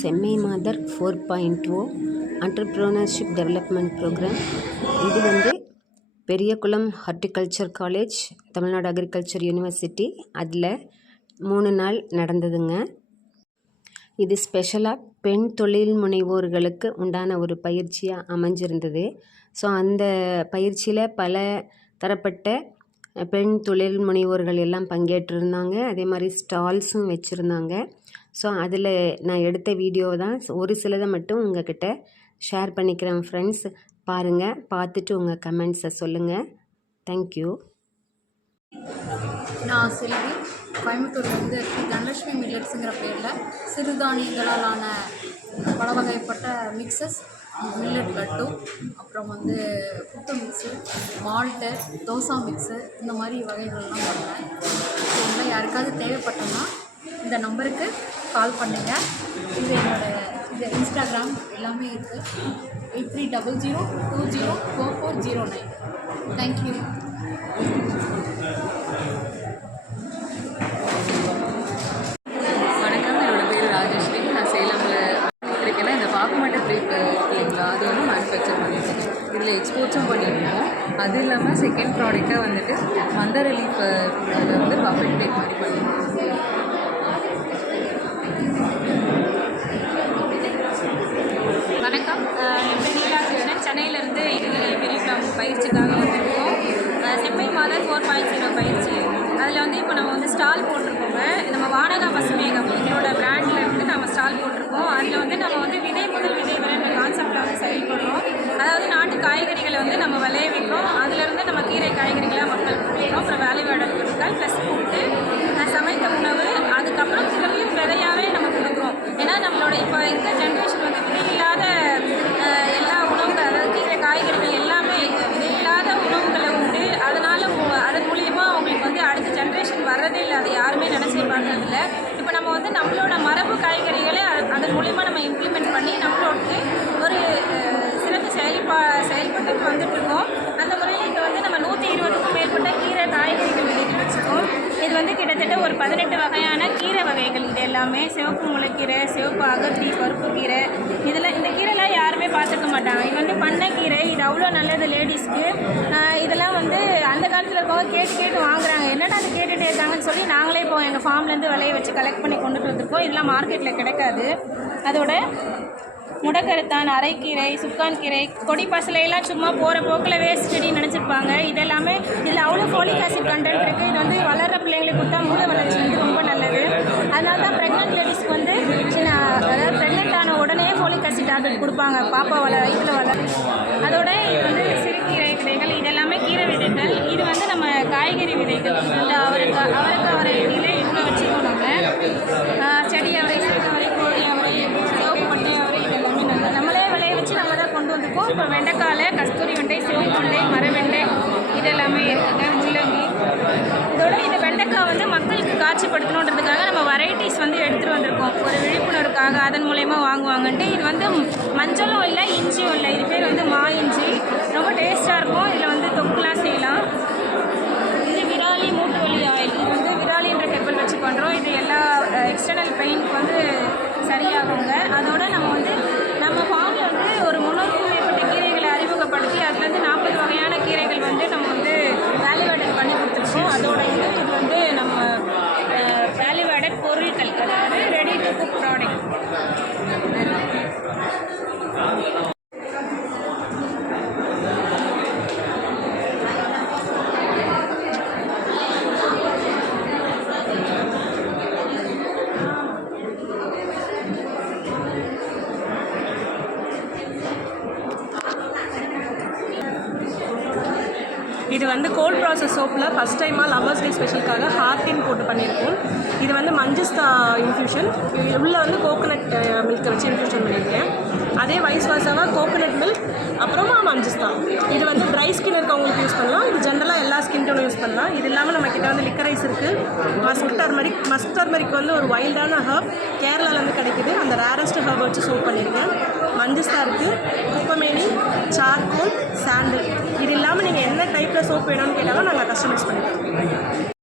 செம்மை மாதர் 4.0 entrepreneurship development programme. இது Periyakulam horticulture college, Tamil Nadu agriculture university, அதில் 3 நாள் நடந்ததுங்க. இது ஸ்பெஷலாக பெண் தொழில் முனைவோர்களுக்கு உண்டான ஒரு பயிற்சியாக அமைஞ்சிருந்தது. ஸோ அந்த பயிற்சியில் பல தரப்பட்ட பெண் தொழில் முனைவோர்கள் எல்லாம் பங்கேற்றிருந்தாங்க. அதே மாதிரி ஸ்டால்ஸும் வச்சுருந்தாங்க. ஸோ அதில் நான் எடுத்த வீடியோ தான் ஒரு சிலதை மட்டும் உங்கள்கிட்ட ஷேர் பண்ணிக்கிறேன் ஃப்ரெண்ட்ஸ். பாருங்கள், பார்த்துட்டு உங்கள் கமெண்ட்ஸை சொல்லுங்கள். தேங்க்யூ. நான் செல்வி, கோயம்புத்தூர்லேருந்து தனலட்சுமி மில்லட்ஸுங்கிற பேரில் சிறுதானியங்களாலான பல வகைப்பட்ட மிக்சஸ், மில்லட் லட்டு, அப்புறம் புட்டு மிக்ஸு, மால்ட்டு, தோசா மிக்ஸு, இந்த மாதிரி வகைகள்லாம் பண்ணுறேன். இதெல்லாம் யாருக்காவது தேவைப்பட்டோம்னா இந்த நம்பருக்கு கால் பண்ணுங்கள். இது இது இன்ஸ்டாகிராம் எல்லாமே இருக்குது. 8300204409. தேங்க்யூ. வணக்கம், என்னோடய பேர் ராஜஸ்ரீ. நான் சேலமில் இருக்கேன்னா இந்த பாக்குமட்டை ட்ரீப் இல்லைங்களா, அது மேனுஃபேக்சர் பண்ணியிருக்கேன். இதில் எக்ஸ்போர்ட்ஸும் பண்ணியிருக்கோம். அது இல்லாமல் செகண்ட் ப்ராடக்டாக மந்தர் ரிலீஃப் அதில் பஃபெட் பிளேட் மாதிரி பண்ணியிருக்கோம். வணக்கம், என் பேர் லீலாகிருஷ்ணன். சென்னையிலேருந்து பெரியகுளம் பயிற்சிக்காக வந்திருக்கோம். செம்மை மாதர் 4.0 பயிற்சி. அதில் இப்போ நம்ம ஸ்டால் போட்டிருக்கோங்க. நம்ம வானகா பசுமேகம் எங்களோட பிராண்டில் நம்ம ஸ்டால் போட்டிருக்கோம். அதில் நம்ம விதை முதல் விதை வரை இந்த கான்செப்டில் செயல்படுறோம். அதாவது நாட்டு காய்கறிகளை நம்ம விளைய வைக்கிறோம். அதிலிருந்து நம்ம கீரை காய்கறிகளாக மக்களுக்கு கொடுக்குறோம். அப்புறம் வேல்யூ ஆடட் பொருட்கள் ப்ளஸ் ஃபுட்டு, சமைத்த உணவு, அதுக்கப்புறம் திரும்பியும் விதையாகவே நம்ம கொடுக்குறோம். ஏன்னா நம்மளோட இப்போ இருக்க ஜென்ரேஷன் விதை இல்லாத எல்லா உணவுகள், அதாவது கீரை காய்கறிகள் எல்லாமே விதை இல்லாத உணவுகளை உண்டு. அதனால் அதன் மூலியமாக அவங்களுக்கு அடுத்த ஜென்ரேஷன் வர்றதே இல்லை. அதை யாருமே நினச்சி பார்க்கறதில்ல. இப்போ நம்ம நம்மளோட மரபு காய்கறிகளை அதன் மூலிமா நம்ம இம்ப்ளிமெண்ட் பண்ணி நம்மளோட ஒரு சிறந்த செயல்பட்டு வந்துட்டுருக்கோம். அந்த முறையில் இப்போ நம்ம 120க்கும் மேற்பட்ட கீரை காய்கறிகள் விதைகள் வச்சுருக்கோம். இது கிட்டத்தட்ட ஒரு 18 வகையான கீரை வகைகள். இது எல்லாமே சிவப்பு முளைக்கீரை, சிவப்பு அகத்தி, பருப்பு கீரை. இந்த கீரைலாம் யாருமே பார்த்துக்க மாட்டாங்க. இது பண்ணைக்கீரை. இது அவ்வளோ நல்லது லேடிஸ்க்கு. இதெல்லாம் அந்த காலத்தில் இருக்கவங்க கேட்டு வாங்குறாங்க. என்னடா அது கேட்டுகிட்டே இருக்காங்கன்னு சொல்லி நாங்களே இப்போ எங்கள் ஃபார்ம்லேருந்து விளைய வச்சு கலெக்ட் பண்ணி கொண்டுட்டு வந்திருக்கோம். இதெல்லாம் மார்க்கெட்டில் கிடைக்காது. அதோட முடக்கருத்தான், அரைக்கீரை, சுக்கான் கீரை, கொடி பசலையெல்லாம் சும்மா போகிற போக்கில் வேஸ்ட் செடின்னு நினச்சிருப்பாங்க. இதெல்லாமே இதில் அவ்வளோ ஃபோலிக் ஆசிட் கண்டென்ட் இருக்குது. இது வளர்கிற பிள்ளைங்களுக்கு கொடுத்தா மூளை வளர்ச்சி ரொம்ப நல்லது. அதனால தான் ப்ரெக்னென்ட் லேடிஸ்க்கு அதாவது ப்ரெக்னென்ட் ஆன உடனே ஃபோலிக் ஆசிட் டேப்லெட் கொடுப்பாங்க, பாப்பா வயிற்றில் வளரும். அதோட இது சிறுகீரை விதைகள், இதெல்லாமே கீரை விதைகள். இது நம்ம காய்கறி விதைகள். அவரை இதில் இவ்வளோ வச்சுக்கோம். நம்ம செடி அவரை, சிறுகவரை, கோழி அவரை, சிவப்பு பட்டை அவரை, இதெல்லாமே நம்மளே விளைய வச்சு நம்ம தான் கொண்டு வந்திருக்கோம். இப்போ வெண்டைக்காலை, கஸ்தூரி வெண்டை, சிவப்பு வெண்டை, மரவெண்டை, இதெல்லாமே இருக்குங்க. முள்ளங்கி. இதோட இந்த வெண்டைக்காய் மக்களுக்கு காட்சிப்படுத்தணுன்றதுக்காக நம்ம வெரைட்டிஸ் எடுத்துகிட்டு வந்திருக்கோம். ஒரு விழிப்புணர்வுக்காக அதன் மூலயமா வாங்குவாங்கன்ட்டு. இது மஞ்சளும் இல்லை, இஞ்சியும் இல்லை. இது பேர் மா இஞ்சி. ரொம்ப டேஸ்ட்டாக இருக்கும். இதில் தொக்குலாம் செய்யலாம். இது விராலி மூட்டு வலி ஆயில். இது விராலின்ற டெப்பிள் வச்சு பண்ணுறோம். இது எல்லா எக்ஸ்டர்னல் பெயினுக்கு சரியாகுங்க. அதோட நம்ம ஃபார்மில் ஒரு 300க்கும் மேற்பட்ட கீரைகளை அறிமுகப்படுத்தி அதுலேருந்து 40 வகையான கீரைகள் நம்ம வேல்யூ ஆடட் பண்ணி கொடுத்துருக்கோம். அதோட இது நம்ம வேல்யூ ஆடட் பொருட்கள், அதாவது ரெடி டு குக் ப்ராடக்ட். இது கோல்ட் ப்ராசஸ் சோப்பில் ஃபஸ்ட் டைமாக லவர்ஸ் டே ஸ்பெஷலுக்காக ஹார்டின் போட்டு பண்ணியிருக்கோம். இது மஞ்சஸ்தா இன்ஃப்யூஷன். உள்ளே கோகோனட் மில்க்கை வச்சு இன்ஃப்யூஷன் பண்ணியிருக்கேன். அதே வைஸ் வாசாவாக கோகோனட் மில்க், அப்புறமா மஞ்சஸ்தா. இது ட்ரை ஸ்கின் இருக்கவங்களுக்கு யூஸ் பண்ணலாம். இது ஜென்ரலாக எல்லா ஸ்கின் டோனும் யூஸ் பண்ணலாம். இது இல்லாமல் நம்மக்கிட்ட லிக்கரைஸ் இருக்குது. மஸ்க் டர்மரிக் ஒரு வைல்டான ஹர்ப் கேரளாவிலேருந்து கிடைக்குது. அந்த ரேரஸ்ட் ஹர்ப் வச்சு சோப் பண்ணியிருக்கேன். மஞ்சஸ்தா இருக்குது, குப்பமேனி, சார்கோல், சாண்டில். இது இல்லாமல் நீங்கள் என்ன டைப்பில் சோப் வேணும்னு கேட்டாலும் நாங்கள் கஸ்டமைஸ் பண்ணிக்கிறோம்.